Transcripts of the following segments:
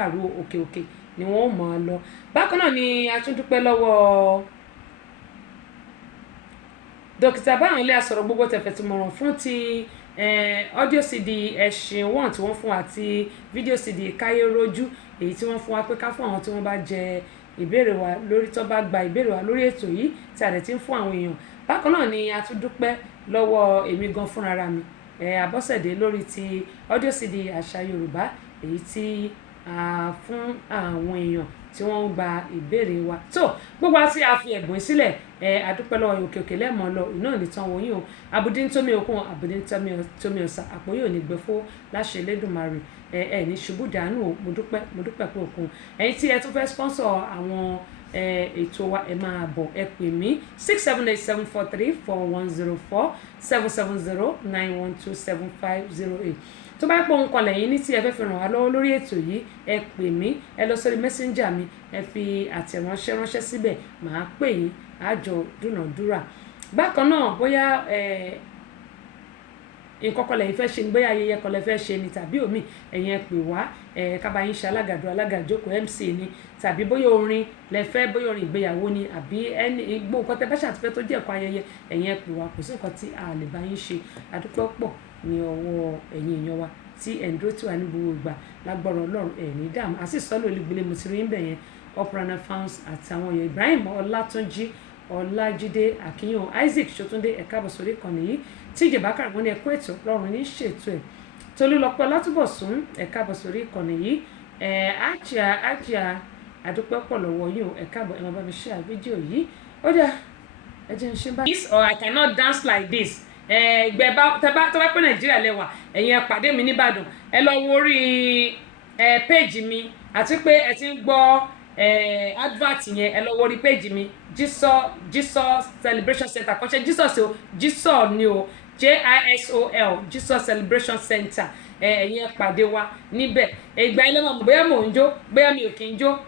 àrò òkè òkè ni wọ́n mọ̀ ọ́ lọ. Bákan náà ni a tún dúpẹ́ lọ́wọ́ dókítà Báyọ̀lé Asọ̀rọ̀ Gbogbo Tẹ̀fẹ̀tìmọ̀ràn fún ti audio CD ẹ̀sìn wọ́n tí wọ́n fún wa àti video CD káyé rójú èyí tí wọ́n fún wa pé ká fún àwọn tí wọ́n bá jẹ ìbéèrè wa lórí tó bá gba ìbéèrè wa lórí ètò yìí tí a dẹ̀ ti ń fún àwọn èèyàn. Bákan náà ni a tún dúpẹ́ lọ́wọ́ èmi gan fúnra mi Abọ́sẹ̀dé lórí ti audio CD àṣà Yorùbá èyí tí a fún àwọn èèyàn tí wọ́n ń gba ìbéèrè wa. tó gbogbo àti a fi ẹ̀bùn sílẹ̀ adúpẹ́ lọ́wọ́ òkè òkè lẹ́mọ̀ lọ iná nìtàn wọ̀nyí o àbùdí ń tómi okun àbùdí ń tómi ọ̀sà àpò yóò ní gbẹ̀fọ́ láṣẹ Elédùmarè ní ṣubú dànù o mo dúpẹ́ pé òkun ẹ̀yin tí ẹ tún fẹ́ sponsor àwọn ètò wa ẹ máa bọ̀ ẹ pè mí 678-743-4104 770-912-7508 tó bá pọ̀ nǹkan lẹ́yìn ní tí ẹ fẹ́ fi ràn wá lọ́wọ́ lórí ètò yìí ẹ pè mí ẹ lọ sórí messenger mi ẹ fi àtẹ̀ránṣẹ́ ránṣẹ́ síbẹ̀ màá pè yín àjọ dúnàdúrà. Bákan náà bóyá nǹkan kan lẹ́yìn fẹ́ ṣe bóyá ayẹyẹ kan lẹ fẹ́ ṣe ni tàbí omi ẹ̀yin ẹ pè wá kábàáyín ṣe alágàjókòó MC ni tàbí bóyá orin lẹ fẹ́ bóyá orin ìgbéyàwó ni àbí ẹni gbó nǹkan tẹ bá ṣàtúfẹ́ tó jẹ́ ẹ̀kọ́ ayẹyẹ ẹ̀yin ẹ pè wá kò sí nǹkan tí a lè bá yín ṣe adúpẹ́ pọ̀ ní ọwọ́ ẹ̀yin èèyàn wa tí ẹ̀ǹdúró tí wà ní gbogbo ìgbà lágbọ́rọ̀ Ọlọ́run ẹ̀ní dààmú àti ìsọ́lẹ̀ olùgbélé mo ti rí ń bẹ̀ yẹn Oprana Fans àtàwọn èèyàn Ibrahim Ọlátúnjí Ọlájídé Akínyàn Isaac Ṣótúndé ẹ̀ka àbọ̀ sórí ìkànnì yìí tí ìjẹ̀bá kàrùn ní ẹ̀kọ́ ètò Ọlọ́run ní ṣètò ẹ̀ Tolúlọpẹ́ Ọlátúbọ̀sún ẹ̀ka àbọ̀ sórí ìkànnì yìí àjíà àdúpẹ́ pọ̀ lọ́wọ́ yìí ẹ̀ka àbọ̀ ẹ̀ máa bá mi ṣe àfídíò yìí ó dà ẹ jẹ́ ń ṣe bá. This or I cannot dance like this gbẹ̀bá tó bá pẹ́ Nàìjíríà lẹ́wà ẹ̀yin ẹ pàdé mi nìbàdàn ẹ lọ wo orí péèjì mi àti pé ẹ ti ń gbọ́ advert yẹn ẹ lọ wo orí péèjì mi Jesus Celebration Center kò ṣe Jesus o Jesus ni o JISOL Jesus Celebration Center ẹ̀yin ẹ pàdé wa níbẹ̀ ìgbà ilé mọ̀ bóyá mò ń jó bóyá mi ò kí ń jó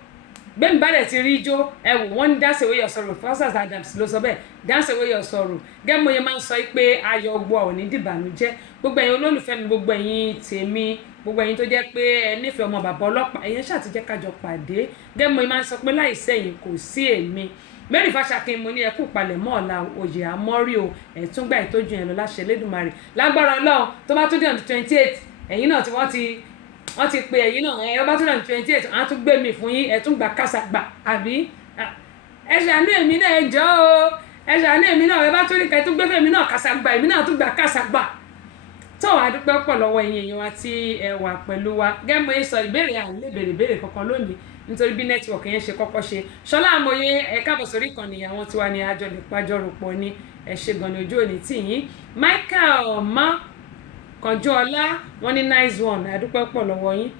gbẹ̀mí bá dẹ̀ ti rí ijó ẹ wò wọ́n ní dance away your sorrow Francis Adams ló sọ bẹ́ẹ̀ dance away your sorrow gẹ́gẹ́ yẹn máa ń sọ pé ayọ̀ ọgbọ́ ò ní dìbànújẹ́ gbogbo ẹ̀yin olólùfẹ́ mi gbogbo ẹ̀yin tèmi gbogbo ẹ̀yin tó jẹ́ pé ẹ nífẹ̀ẹ́ ọmọ bàbá ọlọ́pàá ẹ̀yin ṣàtijẹ́ kájọ pàdé gẹ́gẹ́ yẹn máa ń sọ pé láìsẹ̀yìn kò sí èmi Mary Fáṣakin mo ní ẹkú palẹ̀ mọ́ ọ̀la òye àmọ́rí o ẹ̀túngbà ìtọ́jú yẹn lọ láṣẹ Elédùmarè lágbára Ọlọ́run tó bá tún dé on the 28 ẹ̀yin náà tí wọ́n ti pe ẹ̀yin náà ọba tó dàn 28 àwọn tún gbé mi fún yín ẹ̀ tún gbà kásàgbà àbí ẹ ṣàánú èmi náà ẹ jọ̀ọ́ o ẹ ṣàánú èmi náà ẹ bá tún rí ká ẹ tún gbé fèmi náà kásàgbà èmi náà tún gbà kásàgbà tó àdúpẹ́ pọ̀ lọ́wọ́ ẹ̀yin èèyàn wa tí ẹ wà pẹ̀lú wa gẹ́gẹ́ mo sọ ìbéèrè à ń lè béèrè ìbéèrè kankan lónìí nítorí bí nẹ́tíwọ̀kì yẹn ṣe kọ́kọ́ ṣe Ṣọlá Àmọ̀yé ẹ káàbọ̀ sórí ìkànnì àwọn tiwa ni àjọ lè pàjọ ròpọ̀ ni ẹ ṣe gan ni ojú òní tì yín Michael Kànjọ́ọlá wọn ní nice one àdúpẹ́ pọ̀ lọ́wọ́ yín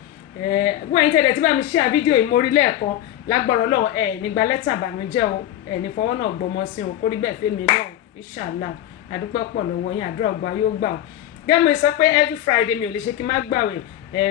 wọ́n ẹ̀yin tẹ́lẹ̀ tí bá mi ṣe àfídíò yìí mo rí lẹ́ẹ̀kan lágbọ́rọ̀ lọ́wọ́ nígbà lẹ́tà àbànújẹ́ o ní fọwọ́ náà gbọmọ sí o kórí bẹ́ẹ̀ fẹ́mi náà inshallah àdúpẹ́ pọ̀ lọ́wọ́ yín àdúrà ọgbà yóò gbà o gẹ́gẹ́ mo sọ pé every Friday mi ò lè ṣe kí n má gbàwẹ̀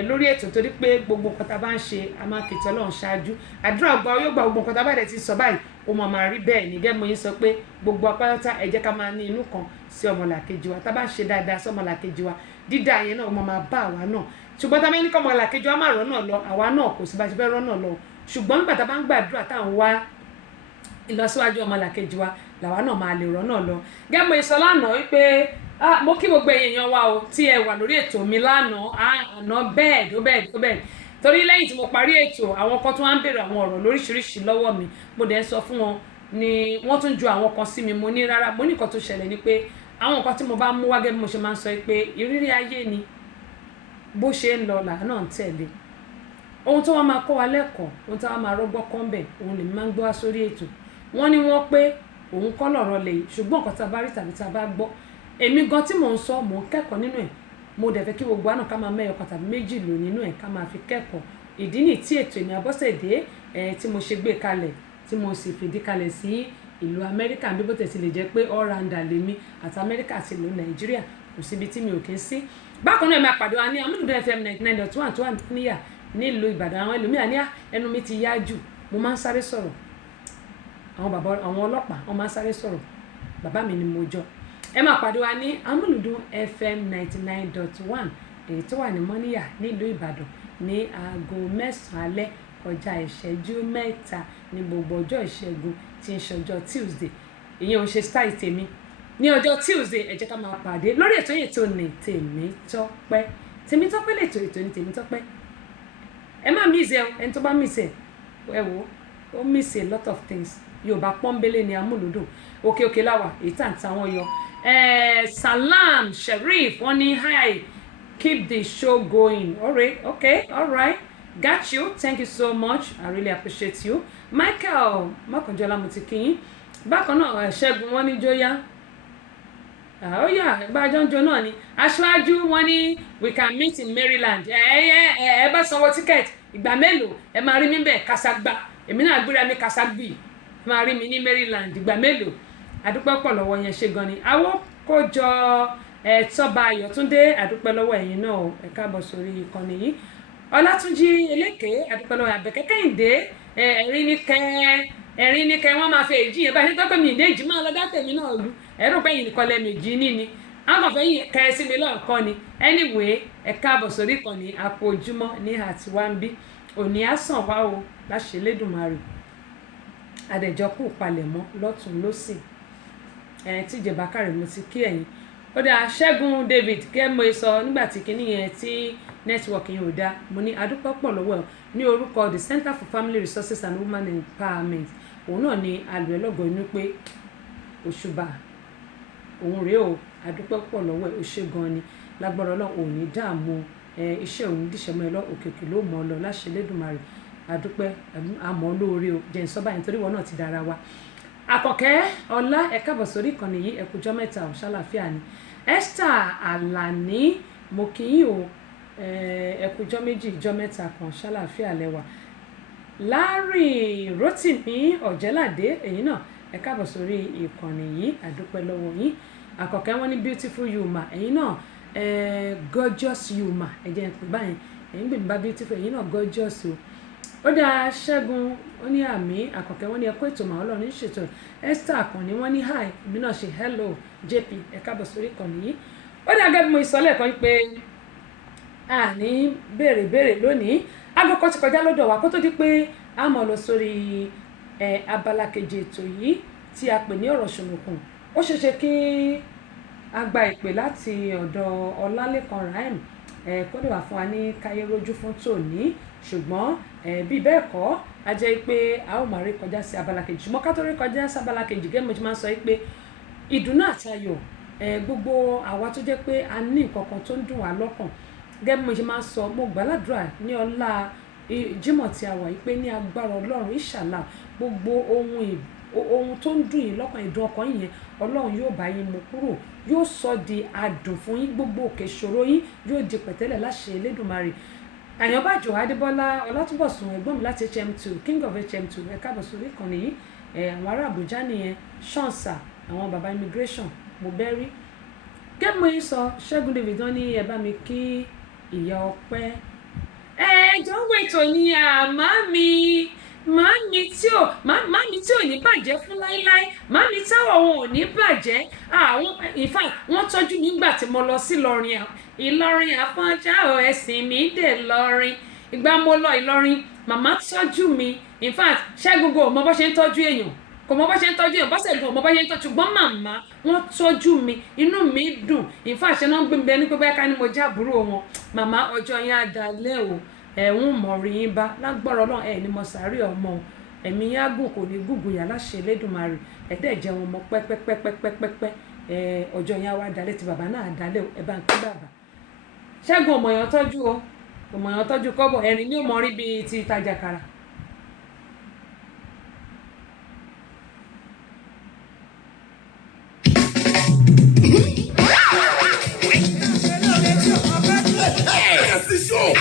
lórí ètò torí pé gbogbo nǹkan tá a bá ń ṣe a máa fi tọ́lọ́run ṣáájú àdúrà ọgbà yóò gbà gbogbo nǹkan tá a bá dẹ̀ ti sọ báyìí ó máa rí bẹ́ẹ̀ ní gẹ́gẹ́ mo sọ pé gbogbo apáyọ́tà ẹ jẹ́ ká máa ní inú kan sí ọmọlàkejì wa tá a bá ń ṣe dáadáa sí ọmọlàkejì wa dídá yẹn náà ó máa bá àwa náà ṣùgbọ́n tá a bá ní kọ́ ọmọlàkejì wa máa rọ́nà lọ àwa náà kò sí bá ti fẹ́ rọ́nà lọ ṣùgbọ́n nígbà tá a bá ń gbàdúrà tá à ń wá ìlọsíwájú ọmọlàkejì wa làwa náà máa lè rọ́nà lọ gẹ́gẹ́ mo sọ lánàá wípé mo kí gbogbo èèyàn wa o tí ẹ wà lórí ètò mi lánàá àná bẹ́ẹ̀ torí lẹ́yìn tí mo parí ètò àwọn kan tó wá ń béèrè àwọn ọ̀rọ̀ lóríṣiríṣi lọ́wọ́ mi mo dẹ̀ ń sọ fún wọn ni wọ́n tún ju àwọn kan sí mi mo ní rárá mo ní nǹkan tó ṣẹlẹ̀ ni pé àwọn nǹkan tí mo bá mú wá gẹ́gẹ́ bí mo ṣe máa ń sọ pé ìrírí ayé ni bó ṣe ń lọ làá náà ń tẹ̀lé ohun tó wá máa kọ́ wa lẹ́kọ̀ọ́ ohun tó wá máa rọ́gbọ́ kọ́ńbẹ̀ òun lèmi máa ń gbé wá sórí ètò wọ́n ní wọ́n pé òun kọ́ lọ̀rọ̀ lè ṣùgbọ́n nǹkan tá a bá rí tàbí tá a bá gbọ́ èmi gan tí mò ń sọ mò ń kẹ́kọ̀ọ́ nínú ẹ̀ mo dẹ̀ fẹ́ kí gbogbo àná ká máa mẹ́yọ kan tàbí méjì lò nínú ẹ̀ ká máa fi kẹ́kọ̀ọ́ ìdí nìyí tí ètò Èmi Abọ́sẹ̀dé tí mo ṣe gbé kalẹ̀ tí mo sì fìdí kalẹ̀ sí ìlú Amẹ́ríkà bí bó tẹ̀sí lè jẹ́ pé all rounder lèmi àti Amẹ́ríkà àti ìlú Nàìjíríà kò síbi tí mi ò kí ń sí. Bákan náà ẹ máa pàdé wa ní Amúlùdún FM 99.1 tó wà níyà nílùú Ìbàdàn àwọn ẹlòmíràn ní ẹnu mi ti yá jù mo máa ń sáré sọ̀rọ̀ àwọn ọlọ́pàá wọ́n máa ń sáré sọ̀rọ̀ bàbá mi ni mo jọ ẹ máa pàdé wa ní Amúlùdún FM 99.1 èyí tó wà ní Mọ́níyà nílùú Ìbàdàn ní aago 9 alẹ́ kọjá ìṣẹ́jú 3 ní gbogbo ọjọ́ ìṣẹ́gun tí ń ṣọjọ́ Tuesday. Ìyẹn ò ṣe style tèmi. Ní ọjọ́ Tuesday ẹ jẹ́ ká máa pàdé lórí ètò yìí tó ní Tèmítọ́pẹ́. Tèmítọ́pẹ́ lè ètò ní Tèmítọ́pẹ́. Ẹ má miss ẹ, ẹni tó bá miss ẹ wò ó miss a lot of things. Yorùbá pọ́nbélé ni amúlùdùn. Òkè láwà èyí tà ń ta wọ́n yọ. Salam Sherif wọ́n ní hi, keep the show going. All right, got you, thank you so much, I really appreciate you. Michael Makanjola mo ti kí yín. Bákan náà Ṣẹ́gun wọ́n ní jóyá. Gbàjọ́njọ́ náà ni aṣáájú wọn ní we can meet in Maryland. Ẹ bá sanwó ticket ìgbà mélòó ẹ máa rí mi bẹ́ẹ̀ kásàgbà èmi náà gbéra mi kásàgbì ẹ máa rí mi ní Maryland ìgbà mélòó. Àdúpẹ́ pọ̀ lọ́wọ́ yẹn ṣe gan ni. Àwọn kó jọ Tọ́ba Ayọ̀túndé àdúpẹ́ lọ́wọ́ ẹ̀yin náà ẹ káàbọ̀ sórí ìkànnì yìí. Ọlátúnjí Eléké àdúpẹ́ lọ́wọ́ Àbẹ̀kẹ́ Kẹ́hìndé ẹ̀rín ní kẹ́ wọ́n máa fi èjì yẹn bá ṣe tọ́pẹ́ mi ìdé ìjì máa lọ dá tèmi náà lù ẹ̀rọ pé yìí nìkan lẹ́nu ìjì ní àwọn kan fẹ́ yìí kẹ́ ẹ sí mi lọ́ọ̀kan ni. Anyway ẹ káàbọ̀ sórí ìkànnì àpò ojúmọ́ ní àtiwáńbí òní àsàn wá o láṣẹ Elédùmarè àdẹ̀jọ́kù palẹ̀mọ́ lọ́tún lọ́sìn TJ Bakare mo ti kí ẹ̀yin. Ó dáa Ṣẹ́gun David kẹ́mọ́ sọ nígbà tí kinní yẹn tí nẹ́tíwọ̀kì yẹn ò dáa mo ní adúpẹ́ pọ̀ lọ́wọ́ ní orúkọ the Center for Family Resources and Women Empowerment. Òun náà ni alùpẹ̀ lọ́gọ̀ inú pé òṣùbà òun rèé o adúpẹ́ pọ̀ lọ́wọ́ ẹ̀ ó ṣe gan ni lágbára Ọlọ́run ò ní dààmú iṣẹ́ òun díṣẹ́ mọ́ ẹ lọ òkèkè ló mọ́ ọ lọ láṣẹ Elédùmarè adúpẹ́ àmọ́ lóore o jẹ́ ìsọ́bà yẹn torí wọn náà ti dára wa. Àkọ́kẹ́ Ọlá ẹ káàbọ̀ sórí ìkànnì yìí ẹ kújọ́ mẹ́ta ò ṣàlàáfíà ni. Esther Alani mo kí yín o ẹ kújọ́ méjì ìjọ́ mẹ́ta kan ṣàlàáfíà lẹ́wà. Larry Rotimi Ọ̀jẹ́ládé ẹ̀yin náà ẹ káàbọ̀ sórí ìkànnì yìí àdúpẹ́ lọ́wọ́ yín. Àkọ́kẹ́ wọ́n ní beautiful Yuma ẹ̀yin náà gorgeous Yuma ẹ jẹ́ n pè báyìí ẹ̀yin gbèmí bá beautiful ẹ̀yin náà gorgeous o. Ó dáa Ṣẹ́gun ó ní àmì. Àkọ́kẹ́ wọ́n ní ẹkọ́ ètò màá Ọlọ́run ṣètò. Esther Akànnì wọ́n ní hi èmi náà ṣe hello JP ẹ káàbọ̀ sórí ìkànnì yìí. Ó dáa gẹ́gẹ́ bí mo sọ lẹ́ẹ̀kan pé a ní béèrè lónìí aago kan ti kọjá lọ́dọ̀ wa kó tó di pé a mọ̀ lọ sórí abala kejì ètò yìí tí a pè ní ọ̀rọ̀ ṣùnùkùn. Ó ṣeéṣe kí a gba ìpè láti ọ̀dọ̀ Ọlálékan Rahim kó lè wà fún wa ní káyérójú fún tòní ṣùgbọ́n bí bẹ́ẹ̀ kọ́ a jẹ́ pé a ó máa rí kọjá sí abala kejì ṣùgbọ́n ká tó rí kọjá sí abala kejì gẹ́gẹ́ bí mo ti máa ń sọ pé ìdùnnú àti ayọ̀ gbogbo àwa tó jẹ́ pé a ní nǹkan kan tó ń dùn wá lọ́kàn gẹ́gẹ́ bí mo ṣe máa ń sọ mo gbàládùra ní ọlá Jímọ̀ tí a wà yìí pé ní agbára Ọlọ́run ìṣàlà gbogbo ohun tó ń dùn yín lọ́kàn ìdùn ọkàn yín yẹn Ọlọ́run yóò bá yín mú kúrò yóò sọ di adùn fún yín gbogbo òkè ìṣòro yín yóò di pẹ̀tẹ́lẹ̀ láṣẹ Elédùmarè. Àyànbájò Adébọ́lá Ọlátúnbọ̀sún ẹ̀gbọ́n mi láti HM2 King of HM2 ẹ káàbọ̀ sórí ìkànnì yìí àwọn ará Àbújá nìyẹn ṣọ́ǹsà àwọn baba immigration mo bẹ́rí. Gẹ́gẹ́ mo yín sọ Ṣẹ́gun David wọ́n ní ẹ bá mi kí ìyá Ọpẹ́ jọ ń wètò ní màámi tí ò ní bàjẹ́ fún láíláí màámi táwọn òun ò ní bàjẹ́ àwọn ìfà wọ́n tọ́jú mi nígbà tí mo lọ sí Ìlọrin Àfọ̀njá ẹ̀sìn mi dé lọ́rin ìgbà mo lọ Ìlọrin màmá tọ́jú mi in fact Ṣẹ́gun kò mọ bó ṣe ń tọ́jú èèyàn kò mọ bó ṣe ń tọ́jú èèyàn bọ́sẹ̀ kò mọ bó ṣe ń tọ́jú ṣùgbọ́n màmá wọ́n tọ́jú mi inú mi dùn in fact ṣe náà ń gbé mi bẹ́ẹ̀ ní pé báyà ká ní mo jábúrò wọn màmá ọjọ́ yẹn á dalẹ́ o ẹ̀hún mọ̀rí yín bá lágbára Ọlọ́run ní mo sàárè ọmọ ẹ̀mí yá gùn kò ní gùgùn yà láṣẹ Elédùmarè ẹ̀dẹ́ jẹun ọmọ pẹ́pẹ́pẹ́pẹ́pẹ́ ọjọ́ yẹn wá dalẹ́ tí bàbá náà dalẹ́ ẹ bá ń kí bàbá. Ṣẹ́gun ọmọọyàn tọ́jú o ọmọọyàn tọ́jú kọ́bọ̀ ẹ̀rín ní òmò rí bíi ti ìtajà kàrà.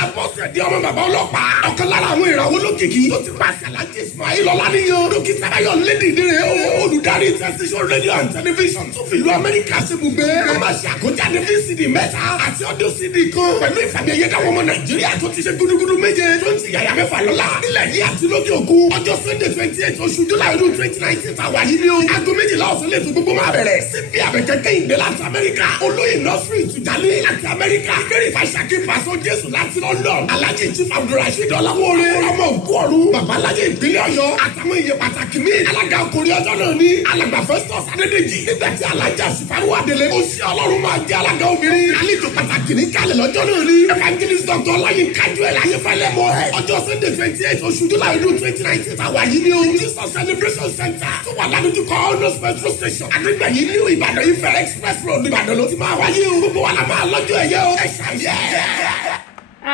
Àbọ̀sẹ̀dé ọmọ bàbá ọlọ́pàá ọ̀kan lára àwọn ìràwọ̀ olókìkí tó ti pàṣẹ Alhaji Ismail Ọláníyan dókítà Ayọ̀ lédìdí rẹ̀ olùdarí tẹsíṣọ́ rédíò and tẹlifíṣàn tó fi ìlú Amẹ́ríkà ṣe ibùgbé. wọ́n máa ṣe àkójáde VCD mẹ́ta àti ọdún CD kan pẹ̀lú ìfàmì ẹ̀yẹ dáwọn ọmọ Nàìjíríà tó ti ṣe gúdúgúdú méje 20 yàyà mẹ́fà lọ́la nílẹ̀ yìí àti lókè òkun. ọjọ́ Sunday 28 oṣù July ọdún 2019 tàwa yìí ni o. aago 12 ọ̀sán lè tó gbogbo máa bẹ̀rẹ̀. síbi àbẹ̀kẹ́kẹ́ ìgbé láti Amẹ́ríkà olóyè nọ́ọ̀sì ìtújalè láti Amẹ́ríkà ìkéré ìfàṣàkí pàṣọ Jésù láti London Alhaji Chief Abdulrasheed Ọláwóore ọmọ òkú ọ̀run babalájẹ ìpínlẹ̀ Ọ̀yọ́ àtàwọn èèyàn pàtàkì mi. alága okòrin ọjọ́ náà ní alàgbà Festus Adédèjì nígbà tí alájà Sifaru Adélé ó ṣe Ọlọ́run máa jẹ́ alága obìnrin. àlejò pàtàkì ní kalẹ̀ lọ́jọ́ náà ní evangelist Dr. Ọláyínká Joel Ayéfẹ́lẹ́ mọ́ ẹ̀. ọjọ́ Sunday 28 oṣù July ọdún 2019 tàwa yìí ni o. Jesus Celebration Center tó wà ládùúgbò Honors petrol station àdégbẹ̀yìn ní Ìbàdàn Ifẹ̀ express road Ìbàdàn ló ti máa wáyé o. gbogbo wa la máa lọ́jọ́ ẹ̀yẹ o. ẹ ṣàyẹ̀.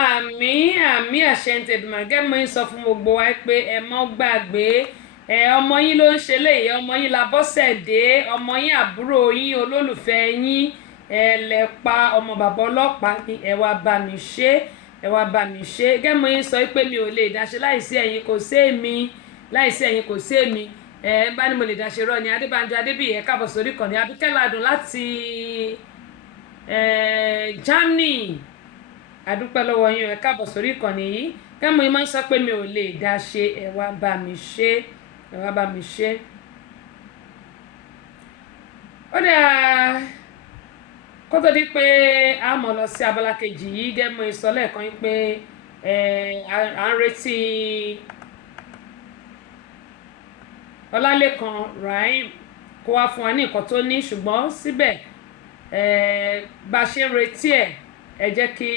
àmì àṣẹǹtẹ̀dùmọ̀ gẹ́gẹ́ mo ń sọ fún gbogbo wa pé ẹ mọ́ gbàgbé ọmọ yín ló ń ṣe léyìí, ọmọ yín la Bọ́sẹ̀dé, ọmọ yín àbúrò yín olólùfẹ́ yín lẹ́pa ọmọ bàbá ọlọ́pàá ni ẹ wá bá mi ṣe gẹ́gẹ́ mo ń sọ pé mi ò lè dáṣe láìsí ẹ̀yin kò sí èmi bá ní mo lè dáṣe rọ ni Adébánjọ Adébíyì káàbọ̀ sórí ìkànnì Àbíkẹ́ Ládùn láti Germany àdúpẹ́ lọ́wọ́ yín ẹ káàbọ̀ sórí ìkànnì yìí gẹ́gẹ́ mo máa ń sọ pé mi ò lè dáṣe ẹ wá bá mi ṣe ó dáa kó tó di pé a mọ̀ lọ sí abala kejì yìí gẹ́gẹ́ mo sọ lẹ́ẹ̀kan yín pé à ń retí Ọlálékan Rahim kó wá fún wa ní nǹkan tó ní ṣùgbọ́n síbẹ̀ bá a ṣe ń retí ẹ jẹ́ kí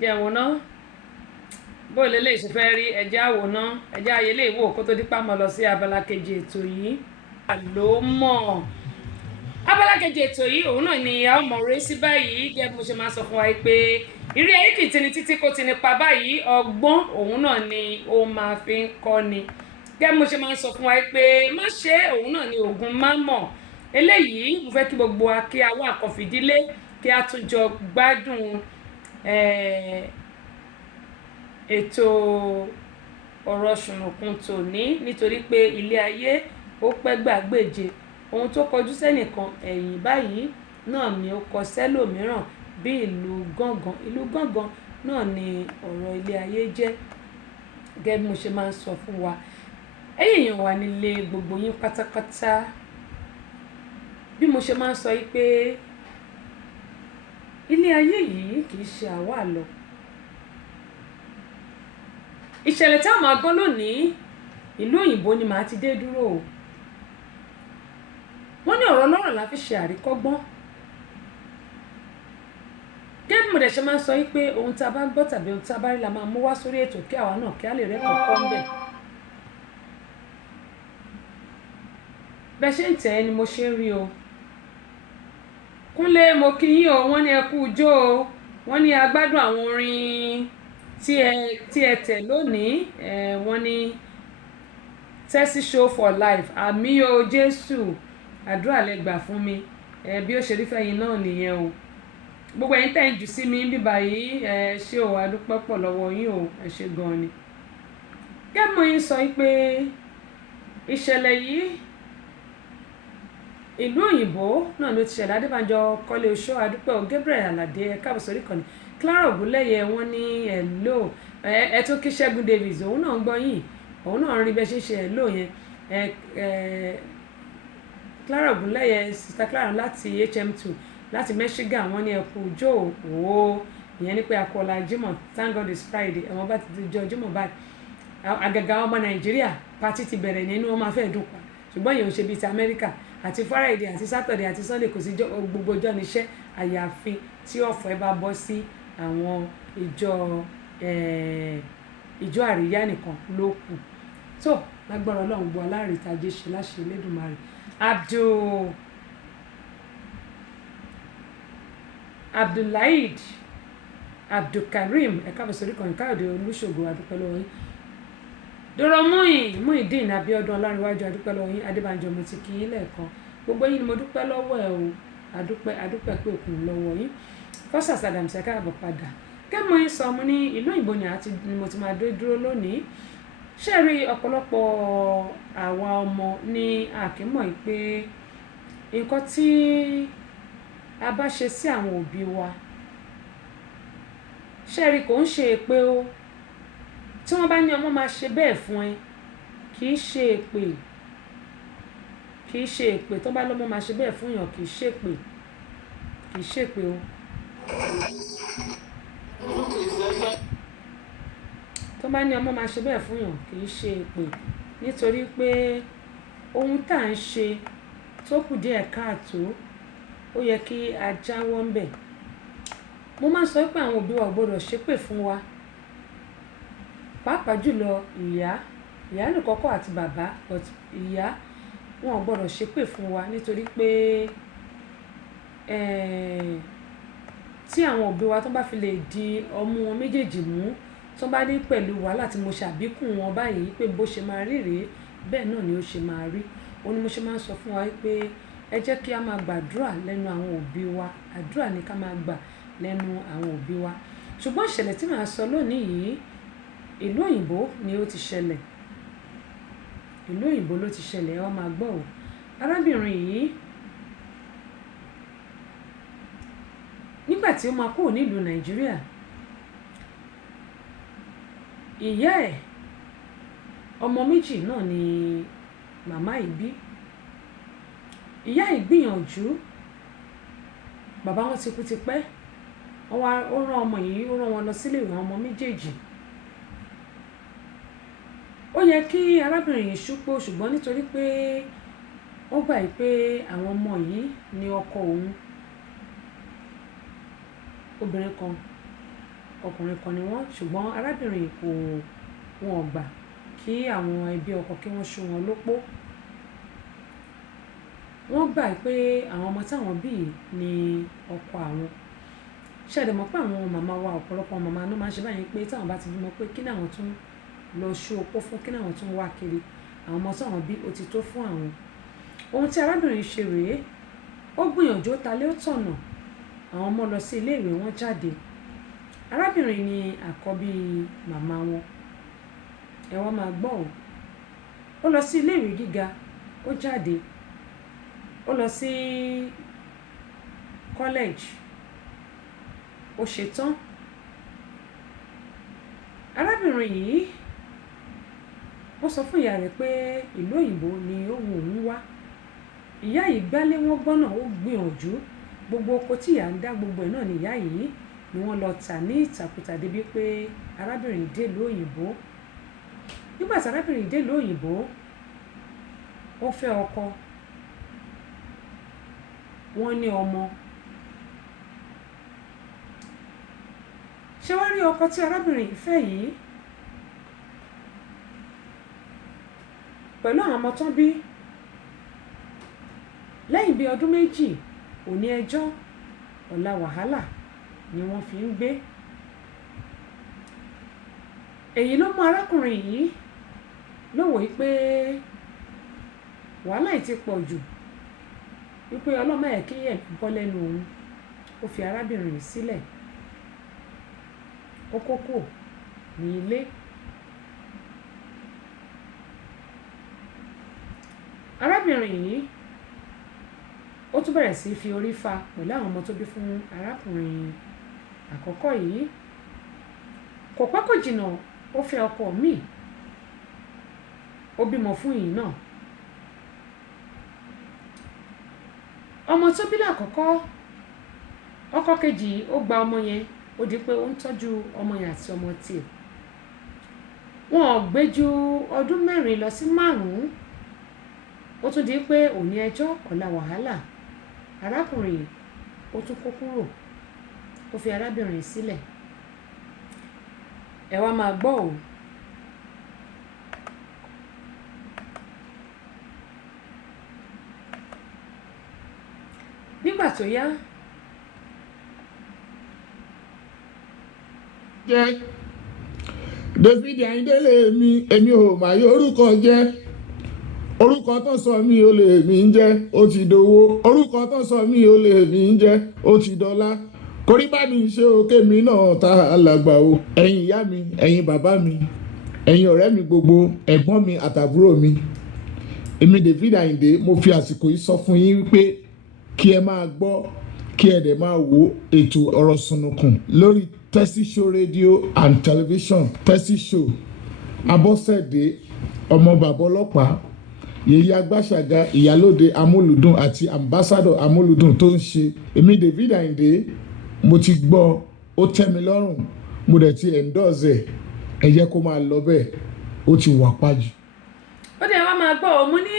jẹ́ àwòrán bó lélẹ̀ ṣe fẹ́ rí ẹjẹ́ àwòrán ẹjẹ́ ayé lè wò kó tó dípá mọ́ lọ sí abala kejì ètò yìí àlómọ̀ abala kejì ètò yìí òun náà ni a ó mọ̀ rẹ́ sí báyìí gẹ́gẹ́ bí mo ṣe máa sọ fún wa pé ìrí ayé kìí tini títí kó ti nípa báyìí ọgbọ́n òun náà ni ó máa fi ń kọ́ ni gẹ́gẹ́ bí mo ṣe máa sọ fún wa pé má ṣe òun náà ni oògùn má mọ̀ eléyìí mo fẹ́ kí gbogbo wa kí a wá àkọ́fìdílé kí a tún jọ gbádùn ètò ọ̀rọ̀ ṣùnùkùn tòní nítorí pé ilé ayé ó pẹ́ gbàgbéje ohun tó kọjú sẹ́nìkan ẹ̀yìn báyìí náà ni ó kọ sẹ́lòmíràn bí ìlú gángan náà ni ọ̀rọ̀ ilé ayé jẹ́ gẹ́gẹ́ bí mo ṣe máa ń sọ fún wa èèyàn wà nílé gbogbo yín pátápátá bí mo ṣe máa ń sọ yìí pé ilé ayé yìí kì í ṣe àwa lọ ìṣẹ̀lẹ̀ tí a máa gbọ́ lónìí ìlú òyìnbó ni màá ti dé dúró o wọ́n ní ọ̀rọ̀ lọ́rọ̀ la fi ṣe àríkọ́gbọ́n gẹ́gẹ́ bí mo dẹ̀ ṣe máa ń sọ yìí pé ohun tí a bá ń gbọ́ tàbí ohun tí a bá rí la máa mú wá sórí ètò kí àwa náà kí a lè rẹ́kọ̀ọ́ kọ́ ń bẹ̀ bẹ́ẹ̀ ṣe ń tẹ̀ ẹ́ ni mo ṣe ń rí o Kúnlé mo kí yín o wọ́n ní ẹ kú ijó o wọ́n ní agbádùn àwọn orin tí ẹ tẹ̀ lónìí wọ́n ní Tessy Show for life àmì o Jésù àdúrà lẹ gbà fún mi bí ó ṣe rí fẹ́yìn náà nìyẹn o gbogbo ẹ̀yin tẹ̀ ń jù sí mi bíbá yìí ṣé o adúpẹ́ pọ̀ lọ́wọ́ yín o ẹ ṣé gan ni gẹ́gẹ́ mo yín sọ pé ìṣẹ̀lẹ̀ yìí ìlú òyìnbó náà ló ti ṣẹlẹ̀ Adébánjọ Kọ́lé Oṣó adúpẹ́ o Gabriel Aládé káàbọ̀ sórí ìkànnì Clara Ògúnlẹ́yẹ wọ́n ní hello ẹ tó kí Ṣẹ́gun Davis òun náà ń gbọ́ yìí òun náà ń rí bẹ́ẹ̀ ṣe ṣe hello yẹn Clara Ògúnlẹ́yẹ sister Clara láti HM2 láti Michigan wọ́n ní ẹkú jó òwò ìyẹn ní pé akọọlá Jímọ̀ thank God it's Friday ẹ̀wọ̀n bá ti jọ Jímọ̀ báyìí àgàgà ọmọ Nàìjíríà pátí ti bẹ̀rẹ̀ nínú wọn máa fẹ́ dùn pa ṣùgbọ́n èèyàn ò ṣe bíi ti Amẹ́ríkà àti Friday àti Saturday àti Sunday kò sí gbogbo ọjọ́ níṣẹ́ àyàfi tí ọ̀fọ̀ ẹ bá bọ́ sí àwọn ìjọ àríyá nìkan ló kù tó lágbára Ọlọ́run gbọ́ alárìítajé ṣe láṣẹ Elédùmarè Abdulhaid Abdulkareem ẹ̀ka bọ̀sọ̀rí kan Káyọ̀dé Olúṣògo adúpẹ́ lọ́wọ́ yín dọ̀rọ̀ Muyideen Abíọ́dún Ọlárìnwájú adúpẹ́ lọ́wọ́ yín Adébánjọ mo ti kí yín lẹ́ẹ̀kan gbogbo yín ni mo dúpẹ́ lọ́wọ́ ẹ̀ o adúpẹ́ pé òkun lọ́wọ́ yín Fọ́sàs Adams ẹ̀ka àbọ̀ padà kẹ́mọ̀ ẹ sọ mo ní ìlú òyìnbó ni mo ti máa dúró lónìí. Ṣé rí ọ̀pọ̀lọpọ̀ àwa ọmọ ní àkímọ̀ pé nǹkan tí a bá ṣe sí àwọn òbí wa, ṣé rí kò ń ṣe èpè o. Tí wọ́n bá ní ọmọ máa ṣe bẹ́ẹ̀ fún ẹ, kì í ṣe èpè, kì í ṣe èpè. Tó bá lọ́mọ máa ṣe bẹ́ẹ̀ fún èèyàn, kì í ṣe èpè, kì í ṣe èpè o. Tó bá ní ọmọ máa ṣe bẹ́ẹ̀ fún èèyàn, kì í ṣe èpè, nítorí pé ohun tá à ń ṣe tó kù díẹ̀ káàtó, ó yẹ kí a jáwọ́ ńbẹ̀. Mo máa ń sọ pé àwọn òbí wa ò gbọdọ̀ ṣépè fún wa, pàápàá jùlọ ìyá ní kọ́kọ́ àti bàbá, but ìyá wọn ò gbọdọ̀ ṣépè fún wa, nítorí pé tí àwọn òbí wa tó bá fi lè di ọmú wọn méjèèjì mú, tó bá ní pẹ̀lú wàhálà tí mo ṣàbíkù wọn báyìí pé bó ṣe máa rí rèé, bẹ́ẹ̀ náà ni ó ṣe máa rí. Ó ní mo ṣe máa ń sọ fún wa pé ẹ jẹ́ kí a máa gbàdúrà lẹ́nu àwọn òbí wa, àdúrà ni ká máa gbà lẹ́nu àwọn òbí wa. Ṣùgbọ́n ìṣẹ̀lẹ̀ tí màá sọ lónìí yìí, ìlú òyìnbó ni ó ti ṣẹlẹ̀, ìlú òyìnbó ló ti ṣẹlẹ̀. Ẹ wá máa gbọ́ o. Arábìnrin yìí nígbà tí ó máa kúrò nílùú Nàìjíríà, ìyá ẹ̀ ọmọ méjì náà ni màmá yìí bí. Ìyá yìí gbìyànjú, bàbá wọn ti kú ti pẹ́, ó rán ọmọ yìí, ó rán wọn lọ sílé ìwé ọmọ méjèèjì. Ó yẹ kí arábìnrin yìí ṣúpó, ṣùgbọ́n nítorí pé ó gbà pé àwọn ọmọ yìí ni ọkọ òun, obìnrin kan ọkùnrin kan ni wọ́n, ṣùgbọ́n arábìnrin wọn ò gbà kí àwọn ẹbí ọkọ kí wọ́n ṣú wọn lópó. Wọ́n gbà pé àwọn ọmọ táwọn bí ni ọkọ àwọn. Ṣẹ̀dẹ̀ mọ̀ pé àwọn màmá wa, ọ̀pọ̀lọpọ̀ màmá ló máa ń ṣe báyìí pé táwọn bá ti bímọ pé kí ni àwọn tún lọ ṣú opó fún, kí ni àwọn tún wá kiri, àwọn ọmọ táwọn bí ó ti tó fún àwọn. Ohun tí arábìnrin ṣe rèé, ó gbìyànjú, ó talé ó tọ̀nà, àwọn ọmọ lọ sí ilé ìwé, wọ́n jáde. Arábìnrin ni àkọ́bí màmá wọn. Ẹ wá máa gbọ́ o. Ó lọ sí ilé ìwé gíga, ó jáde, ó lọ sí college, ó ṣetán. Arábìnrin yìí ó sọ fún ìyá rẹ̀ pé ìlú òyìnbó ni òun wá. Ìyá yìí gbálé wọ́n gbọ́nà, ó gbìyànjú, gbogbo oko tí ìyá ń dá, gbogbo ẹ̀ náà ni ìyá yìí ni wọ́n lọ tà ní ìtàkùtà, débi pé arábìnrin dé ìlú òyìnbó. Nígbà tí arábìnrin dé ìlú òyìnbó, ó fẹ́ ọkọ, wọ́n ní ọmọ. Ṣé wá rí ọkọ tí arábìnrin fẹ́ yìí, pẹ̀lú àwọn ọmọ tán bí, lẹ́yìn bí ọdún méjì, òní ẹjọ́ ọ̀la wàhálà ni wọ́n fi ń gbé. Èyí ló mú arákùnrin yìí lówó pé wàhálà yìí ti pọ̀ jù, wípé ọlọ́mọ ẹ̀ kí ẹ̀ bọ́ lẹ́nu òun. Ó fi arábìnrin yìí sílẹ̀, ó kókó ní ilé. Arábìnrin yìí ó tún bẹ̀rẹ̀ sí fi orí fa pẹ̀lú àwọn ọmọ tó bí fún arákùnrin àkọ́kọ́ yìí. Kò pẹ́ kò jìnnà, ó fẹ́ ọkọ míì, ó bímọ fún yìí náà. Ọmọ tó bí lákọ̀ọ́kọ́, ọkọ kejì ó gba ọmọ yẹn, ó di pé ó ń tọ́jú ọmọ yẹn àti ọmọ tiẹ̀. Wọn ò gbé ju ọdún 4 lọ sí 5, ó tún di pé òní ẹjọ́ ọ̀la wàhálà. Arákùnrin ó tún kó kúrò, ó fi arábìnrin sílẹ̀. Ẹ wá máa gbọ́ o. Nígbà tó yá, jẹ́ David Ayindele mi, èmi ò mà yọ orúkọ jẹ́. Orúkọ tó sọ mí ó lè mí ń jẹ́, ó ti dowó. Orúkọ tó sọ mí ó lè mí ń jẹ́, ó ti dọ́lá. kórí bá mi ṣe òkè mi náà ta alàgbà o ẹ̀yin ìyá mi ẹ̀yin bàbá mi ẹ̀yin ọ̀rẹ́ mi gbogbo ẹ̀gbọ́n mi àtàbúrò mi èmi David Ayinde mo fi àsìkò yìí sọ fún yín wípé kí ẹ máa gbọ́ kí ẹ dẹ̀ máa wo ètò ọ̀rọ̀ sùnùkùn lórí Tessy Show Radio and Television. Tessy Show Abọ́sẹ̀dé ọmọ bàbá ọlọ́pàá yèyé agbáṣàga ìyálóde amúlùdùn àti ambassador amúlùdùn tó ń ṣe èmi David Ayinde mo ti gbọ́ ó tẹ́ mi lọ́rùn mo dẹ̀ ti endorse ẹ jẹ́ kó máa lọ bẹ́ẹ̀ ó ti wà pàjù. ó dẹ̀ wá máa gbọ́ mo ní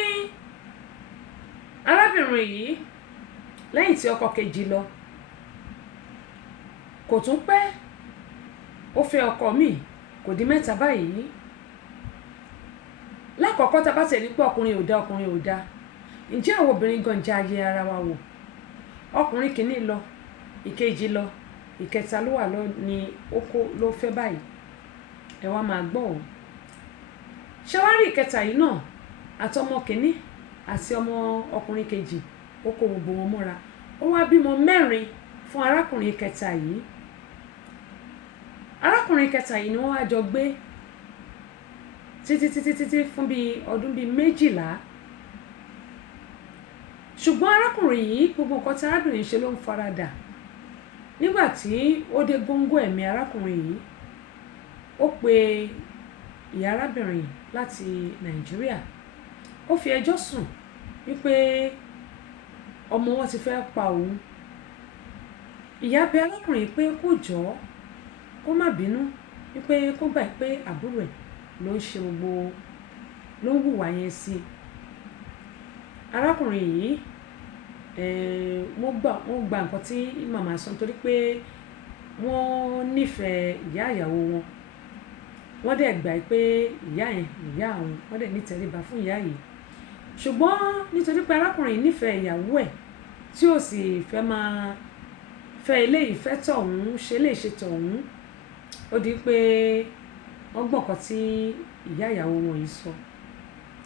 arábìnrin yìí lẹ́yìn tí ọkọ kejì lọ kò tún pẹ́ ó fẹ́ ọkọ míì kò di mẹ́ta báyìí lákọ̀ọ́kọ́ tá bá tẹ̀ ní pé ọkùnrin ò dá ǹjẹ́ àwọn obìnrin gan jẹ́ ayé ara wa wò ọkùnrin kìíní lọ ìkejì lọ ìkẹta ló wà lọ ní oko ló fẹ́ báyìí ẹ wá máa gbọ́ ọ́ ṣé wá rí ìkẹta yìí náà àtọmọ kìíní àti ọmọ ọkùnrin kejì ó kó gbogbo wọn mọ́ra ó wá bímọ 4 fún arákùnrin kẹta yìí arákùnrin kẹta yìí ni wọ́n wá jọ gbé títí fún bíi ọdún bíi 12 ṣùgbọ́n arákùnrin yìí gbogbo nǹkan tí arábìnrin ṣe ló ń faradà nígbà tí ó dé góńgó ẹ̀mí arákùnrin yìí ó pe ìyá arábìnrin láti Nàìjíríà ó fi ẹjọ́ sùn wípé ọmọ wọn ti fẹ́ pa òun ìyá bẹ̀ arákùnrin pé kó jọ̀ọ́ kó má bínú wípé kó gbà pé àbúrò ẹ̀ ló ń ṣe gbogbo ló ń hùwà yẹn sí arákùnrin yìí wọ́n gba nǹkan tí màmá sọ nítorí pé wọ́n nífẹ̀ẹ́ ìyá ìyàwó wọn wọ́n dẹ̀ gbà pé ìyá yẹn ìyá àwọn wọ́n dẹ̀ nítẹríba fún ìyá yìí ṣùgbọ́n nítorí pé arákùnrin yìí nífẹ̀ẹ́ ìyàwó ẹ̀ tí ó sì fẹ́ máa fẹ́ eléyìí fẹ́ tọ̀hún ṣe lè ṣe tọ̀hún ó di pé wọ́n gbọ́ nǹkan tí ìyá ìyàwó wọn yìí sọ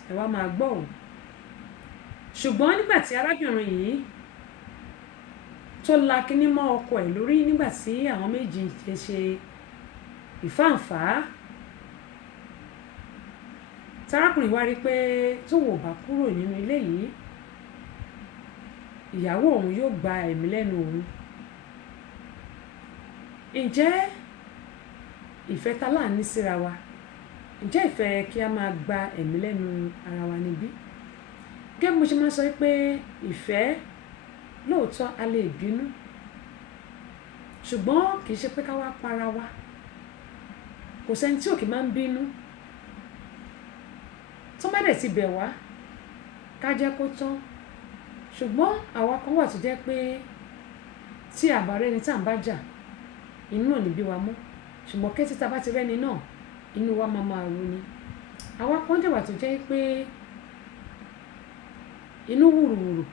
ẹ wá máa gbọ́ ò ṣùgbọ́n nígbà tí arábìnrin yìí tó la kíní mọ́ ọkọ ẹ̀ lórí nígbà tí àwọn méjì ṣe ìfáǹfà tarákùnrin wá rí pé tóun ò bá kúrò nínú ilé yìí ìyàwó òun yóò gba ẹ̀mí lẹ́nu òun ǹjẹ́ ìfẹ́ ta là ń ní síra wa ǹjẹ́ ìfẹ́ kí a máa gba ẹ̀mí lẹ́nu ara wa níbí gẹ́gẹ́ bí mo ṣe máa sọ pé ìfẹ́ lóòótọ́ a lè bínú ṣùgbọ́n kì í ṣe pé ká wá para wa kò sẹ́ni tí òkè máa ń bínú tó má dẹ̀ ti bẹ̀ wá ká jẹ́ kó tán ṣùgbọ́n àwa kan wà tó jẹ́ pé tí àbárẹ́ni tá à ń bá jà inú ò ní bí wa mọ́ ṣùgbọ́n kété tá bá ti rẹ́ni náà inú wa máa ru ni àwa kan dẹ̀ wà tó jẹ́ pé inú wùrùwùrù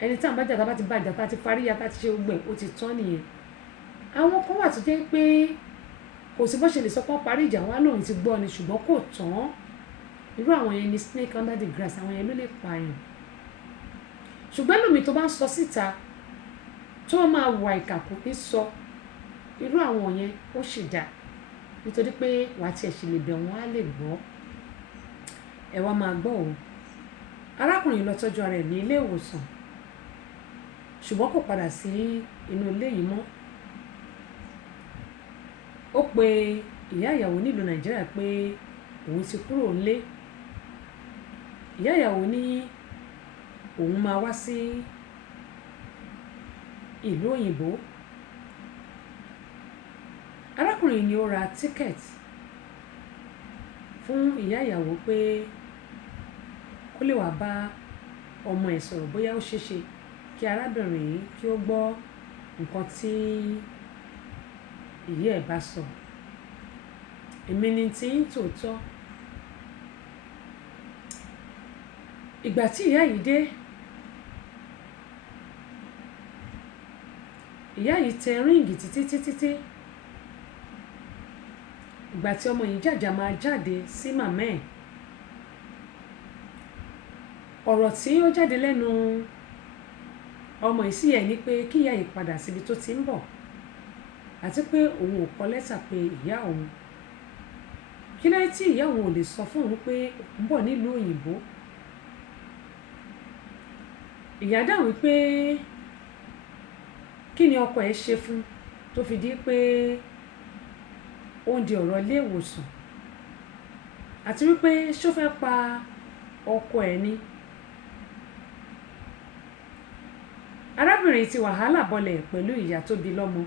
ẹni tá à ń bá jà tá bá ti bàjà tá ti parí ya tá ti ṣe gbẹ̀ ó ti tán nìyẹn àwọn kan wà tó jẹ́ pé kò sí bó ṣe lè sọ pé wọ́n parí ìjà wa lòun ti gbọ́ ni ṣùgbọ́n kò tán irú àwọn yẹn ni snake under the grass àwọn yẹn ló lè pààyàn ṣùgbọ́n lómi tó bá ń sọ síta tó wọ́n máa wà ìkàkùn ní sọ irú àwọn yẹn ó sì dà nítorí pé wàá tiẹ̀ sì lè bẹ̀ wọ́n á lè gbọ́ ẹ wá máa gbọ́ o arákùnrin lọ tọ́jú ara ẹ̀ ní ilé ìwòsàn ṣùgbọ́n kò padà sí inú ilé yìí mọ́ ó pe ìyá ìyàwó nílùú Nàìjíríà pé òun ti kúrò nílé ìyá ìyàwó ní òun máa wá sí ìlú òyìnbó arákùnrin ni ó ra tíkẹ́ẹ̀tì fún ìyá ìyàwó pé kó lè wá bá ọmọ ẹ̀ sọ̀rọ̀ bóyá ó ṣeéṣe kí arábìnrin yìí kí ó gbọ́ nǹkan tí ìyá ẹ̀ bá sọ èmi ni tí ń tòótọ́ ìgbà tí ìyá yìí dé ìyá yìí tẹ ríǹgì títí ìgbà tí ọmọ yìí jàjà máa jáde sí màmá ẹ̀ ọ̀rọ̀ tí ó jáde lẹ́nu ọmọ yìí sì yẹ ni pé kí ìyá yìí padà síbi tó ti ń bọ̀ àti pé òun ò kọ lẹ́tà pé ìyá òun. Kí ló dé tí ìyá òun ò lè sọ fún òun pé òun bọ̀ nílùú òyìnbó? Ìyá dáhùn wípé kí ni ọkọ ẹ̀ ṣe fún tó fi di pé ó ń di ọ̀rọ̀ ilé ìwòsàn, àti wípé ṣó fẹ́ pa ọkọ ẹ̀ ni. Arábìnrin ti wàhálà bọlẹ̀ pẹ̀lú ìyá tó bí lọ́mọ,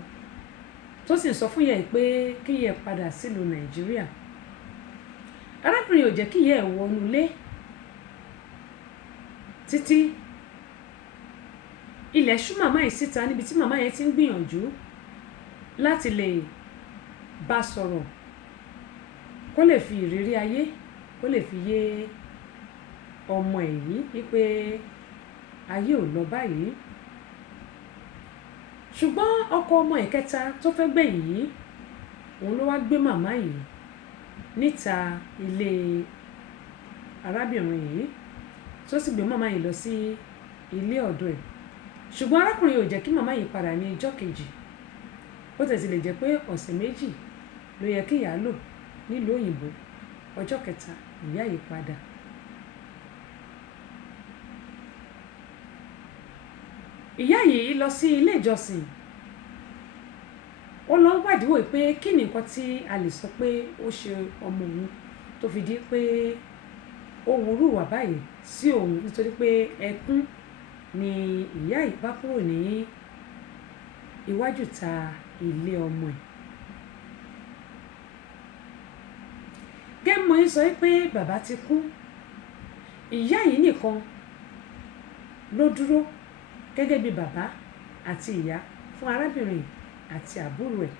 tó sì ń sọ fún ìyá ẹ̀ pé kí ìyá ẹ̀ padà sílùú Nàìjíríà. Arábìnrin ò jẹ́ kí ìyá ẹ̀ wọnú ilé títí ilẹ̀ ṣú màmá yìí síta níbi tí màmá yẹn ti ń gbìyànjú láti lè bá sọ̀rọ̀ kó lè fi ìrírí ayé kó lè fi yé ọmọ ẹ̀ yìí wípé ayé ò lọ báyìí. Ṣùgbọ́n ọkọ ọmọ ẹ̀ kẹta tó fẹ́ gbẹ̀yìn yìí, òun ló wá gbé màmá yìí níta ilé arábìnrin yìí tó sì gbé màmá yìí lọ sí ilé ọ̀dọ̀ ẹ̀. Ṣùgbọ́n arákùnrin ò jẹ́ kí màmá yìí padà ní ọjọ́ kejì. Ó tẹ̀sí lè jẹ́ pé ọ̀sẹ̀ méjì ló yẹ kí ìyá lò nílùú òyìnbó, ọjọ́ kẹta ìyá yìí padà. Ìyá yìí lọ sí ilé ìjọsìn, ó lọ wádìí wò pé kí ni nǹkan tí a lè sọ pé ó ṣe ọmọ òun tó fi di pé ó wúrú wà báyìí sí òun, nítorí pé ẹkún ni ìyá yìí bá kúrò ní iwájú ta ilé ọmọ ẹ̀. Gẹ́mọ̀ yìí sọ pé bàbá ti kú, ìyá yìí nìkan ló dúró gẹ́gẹ́ bí bàbá àti ìyá fún arábìnrin àti àbúrò ẹ̀.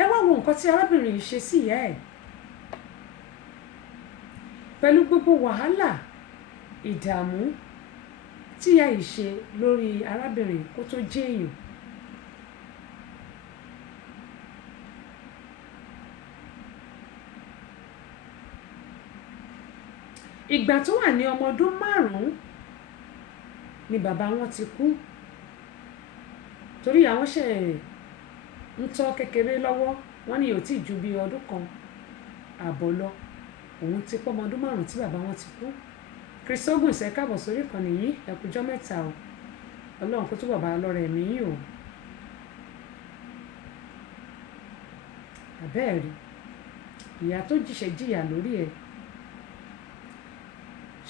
Ẹ wá wo nǹkan tí arábìnrin yìí ṣe sí ìyá ẹ̀. Pẹ̀lú gbogbo wàhálà ìdààmú tí ìyá yìí ṣe lórí arábìnrin kó tó jẹ́ èèyàn. Ìgbà tó wà ní ọmọ ọdún 5 ni bàbá wọn ti kú, torí àwọn ṣe ń tọ́ kékeré lọ́wọ́, wọ́n ní ó ti ju bí ọdún kan àbọ̀ lọ. Òun ti pọ́ ọmọ ọdún 5 tí bàbá wọn ti kú. Kristogun ṣe káàbọ̀ sórí ìkànnì yìí, ẹ kú ọjọ́ mẹ́ta o. Ọlọ́run kó túbọ̀ bá lọ́rẹ̀ ẹ̀mí yìí o. Àbẹ́ẹ̀rí ìyá tó jíṣẹ́ jìyà lórí ẹ̀.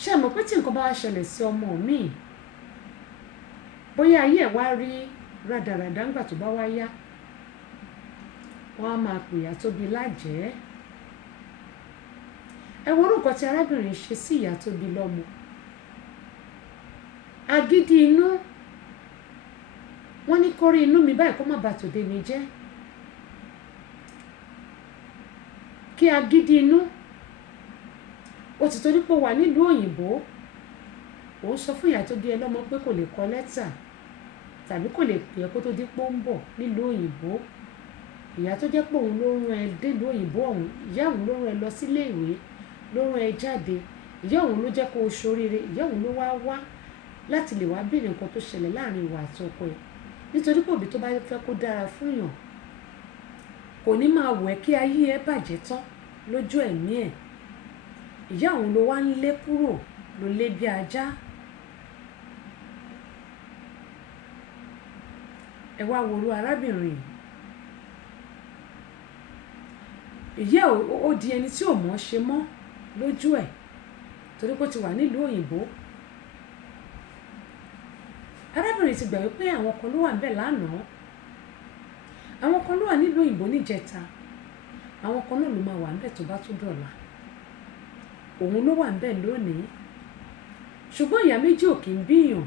Ṣé mọ̀ pé tí nǹkan bá ṣẹlẹ̀ sí ọmọ mi, bóyá ayé ẹ̀ wá rí rádaràdá ńgbà tó bá wá yá, wọ́n á máa pè ìyá tó bí lájẹ̀ẹ́. Ẹ wo orúkọ tí arábìnrin ṣe sí ìyá tó bí lọ́mọ. Agídí inú, wọ́n ní kórí inú mi báyìí kó má bà tòde mi jẹ́. Kí agídí inú ó ti torí pé ó wà nílùú òyìnbó, òun sọ fún ìyá tó bí ẹ lọ́mọ pé kò lè kọ lẹ́tà tàbí kò lè pè é kó tó di pé ó ń bọ̀ nílùú òyìnbó. Ìyá tó jẹ́ pé òun ló rán ẹ délùú òyìnbó ọ̀hún, ìyá òun ló rán ẹ lọ sílé ìwé, ló rán ẹ jáde, ìyá òun ló jẹ́ kó o ṣoríire, ìyá òun ló wá láti lè wá béèrè nǹkan tó ṣẹlẹ̀ láàrin ìwà àti ọkọ ẹ̀. Nítorí pé òbí tó bá fẹ́ kó dára fún yàn kò ní máa wù ẹ́ kí ayé ẹ bàjẹ́ tán lójú ẹ̀mí ẹ̀. Ìyá òun ló wá ń lé kúrò, ló lé bí ajá. Ẹ wá wo irú arábìnrin. Ìyá ó di ẹni tí ò mọ̀ ṣe mọ́ lójú ẹ̀ torí pé ó ti wà nílùú òyìnbó. Arábìnrin ti gbà wípé àwọn kan ló wà níbẹ̀ lánàá, àwọn kan ló wà nílùú òyìnbó níjẹta, àwọn kan náà ló máa wà níbẹ̀ tó bá tún dọ̀la. Òun ló wà níbẹ̀ lónìí. Ṣùgbọ́n ìyá méjì ò kì í bíyàn.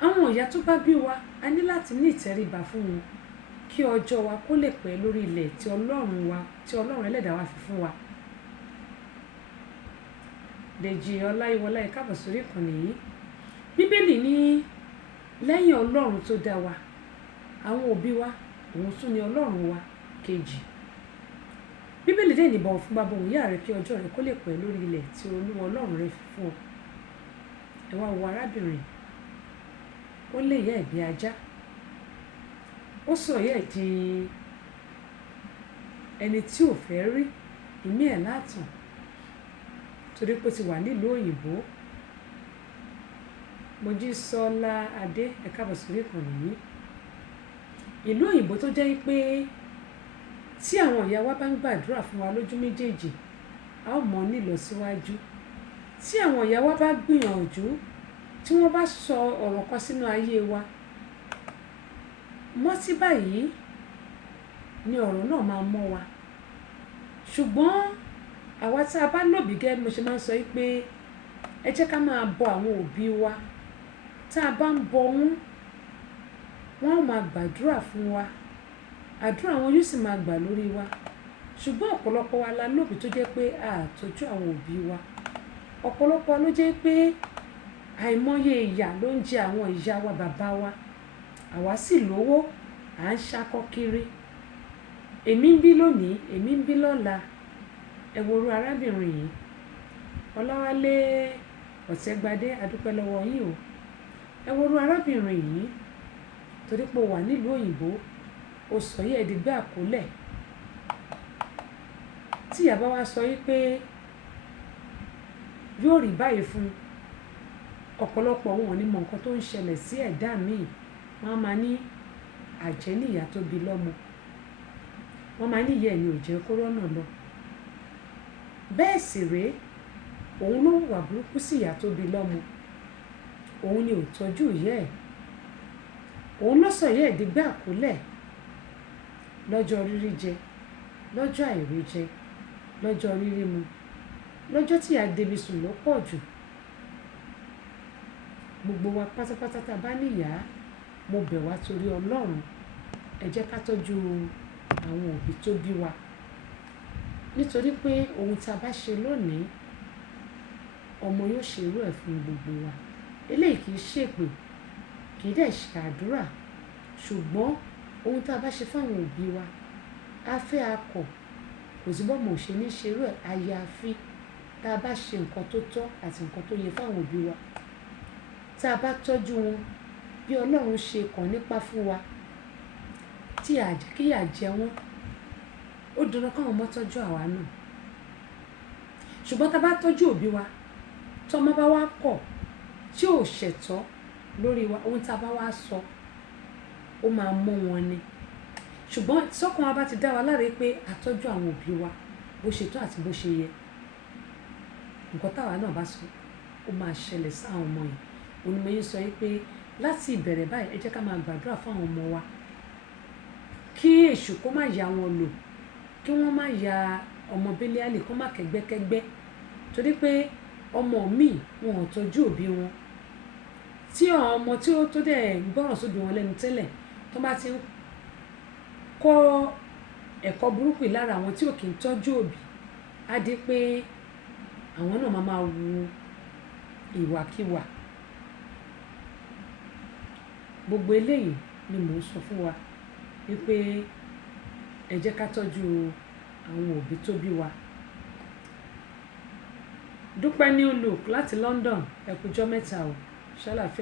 Àwọn ìyá tó bá bí wa, a ní láti ní ìtẹríba fún wọn kí ọjọ́ wa kó lè pẹ́ lórí ilẹ̀ tí Ọlọ́run Ẹlẹ́dàá wa fi fún wa. Dèjì Ọláyíwọlá, ẹ káàbọ̀ sórí ìkànnì yìí. Bíbélì ní lẹ́yìn Ọlọ́run tó dá wa, àwọn òbí wa, òun tún ni Ọlọ́run wa kejì. Bíbélì dẹ̀ ní bọ̀wọ̀ fún bàbá òun ìyá rẹ kí ọjọ́ rẹ kó lè pẹ́ lórí ilẹ̀ tí Olúwa Ọlọ́run rẹ fi fún ọ. Ẹ wá wo arábìnrin. ó lé ìyá ẹ̀ bí ajá, ó sọ ìyá ẹ̀ di ẹni tí ò fẹ́ rí ìmí ẹ̀ látàn torí pé ó ti wà nílùú òyìnbó. Mojísọ́lá Adé, ẹ káàbọ̀ sórí ìkànnì yìí. Ìlú òyìnbó tó jẹ́ pé tí àwọn ìyá wa bá ń gbàdúrà fún wa lójú méjèèjì a ó mọ̀ nílọsíwájú. Tí àwọn ìyá wa bá gbìyànjú tí wọ́n bá sọ ọ̀rọ̀ kan sínú ayé wa mọ́tí báyìí ni ọ̀rọ̀ náà máa mọ́ wa. Ṣùgbọ́n àwa tí a bá lòbí gẹ́gẹ́ bí mo ṣe máa ń sọ pé ẹ jẹ́ ká máa bọ àwọn òbí wa. Tá a bá ń bọ wọ́n á máa gbàdúrà fún wa, àdúrà wọn yóò sì máa gbà lórí wa. Ṣùgbọ́n ọ̀pọ̀lọpọ̀ wa la lòbí tó jẹ́ pé a tọ́jú àwọn òbí wa. Ọ̀pọ̀lọpọ̀ ló jẹ́ pé àìmọye ìyà ló ń jẹ àwọn ìyá wa bàbá wa, àwa sì lówó à ń ṣákọ́ kiri. Èmi ń bí lónìí, èmi ń bí lọ́la. Ẹ wo irú arábìnrin yìí, Ọláwálé Ọ̀tẹ́gbadé, adúpẹ́ lọ́wọ́ yín o. Ẹ wo irú arábìnrin yìí torí pé ó wà nílùú òyìnbó, ó sọ yẹ́ di gbé àkólẹ̀. Tí ìyá bá wá sọ pé yóò rí báyìí fún ọ̀pọ̀lọpọ̀ wọn ní mọ nǹkan tó ń ṣẹlẹ̀ sí ẹ̀dá míì. Wọ́n máa ní àjẹ́ ní ìyá tó bí lọ́mọ, wọ́n máa ní ìyá ẹ̀ ní ò jẹ́ kó rọ́nà lọ. Bẹ́ẹ̀ sì rèé, òun ló hùwà burúkú sí ìyá tó bí lọ́mọ, òun ni ò tọ́jú ìyá ẹ̀, òun ló sọ ìyá ẹ̀ di gbé àkólẹ̀ lọ́jọ́ rírí jẹ, lọ́jọ́ àìrí jẹ, lọ́jọ́ rírí mu, lọ́jọ́ tí ìyá débi sùn ló pọ̀ jù. Gbogbo wa pátápátá tá a bá níyàá, mo bẹ̀ wá torí Ọlọ́run, ẹ jẹ́ ká tọ́jú àwọn òbí tó bí wa. Nítorí pé ohun tí a bá ṣe lónìí, ọmọ yóò ṣe irú ẹ̀ fún gbogbo wa. Eléyìí kì í ṣèpè, kì í dẹ̀ ṣe àdúrà. Ṣùgbọ́n ohun tí a bá ṣe fún àwọn òbí wa, a fẹ́ a kọ̀, kò sí bọ́mọ ṣe ní ṣe irú ẹ̀. Àyàfi tá a bá ṣe nǹkan tó tọ́ àti nǹkan tó yẹ fún àwọn òbí wa. Tá a bá tọ́jú wọn bí Ọlọ́run ṣe kàn nípa fún wa, tí a jẹ́ kí ìyà jẹ wọ́n, ó dandan káwọn ọmọ tọ́jú àwa náà. Ṣùgbọ́n tá a bá tọ́jú òbí wa, tí ọmọ bá wá kọ̀ tí ò ṣẹ̀tọ́ lórí wa, ohun tí a bá wá sọ ó máa mọ́ wọn ni. Ṣùgbọ́n sọ́kàn wa bá ti dá wa láre pé a tọ́jú àwọn òbí wa bó ṣe tó àti bó ṣe yẹ, nǹkan táwa náà bá sọ ó máa ṣẹlẹ̀ sí àwọn ọmọ yìí. Onímọ̀yé sọ pé láti ìbẹ̀rẹ̀ báyìí ẹ jẹ́ ká máa gbàdúrà fún àwọn ọmọ wa kí èṣù kó má ya wọn lò, kí wọ́n má ya ọmọ Bélíálì, kó má kẹ́gbẹ́kẹ́gbẹ́. Torí pé ọmọ míì wọn ò tọ́jú òbí wọn. Tí àwọn ọmọ tí ó tó dẹ̀ ń gbọ́ràn sóbì wọn lẹ́nu tẹ́lẹ̀ tó bá ti ń kọ́ ẹ̀kọ́ burúkú lára àwọn tí ò kì í tọ́jú òbí, á di pé àwọn náà máa wu ìwàkiwà. Gbogbo eléyìí ni mò ń sọ fún wa wípé ẹ jẹ́ ká tọ́jú àwọn òbí tó bí wa. Dúpẹ́ New Look láti London, ẹ kújọ́ mẹ́ta o, ṣàlàáfíà.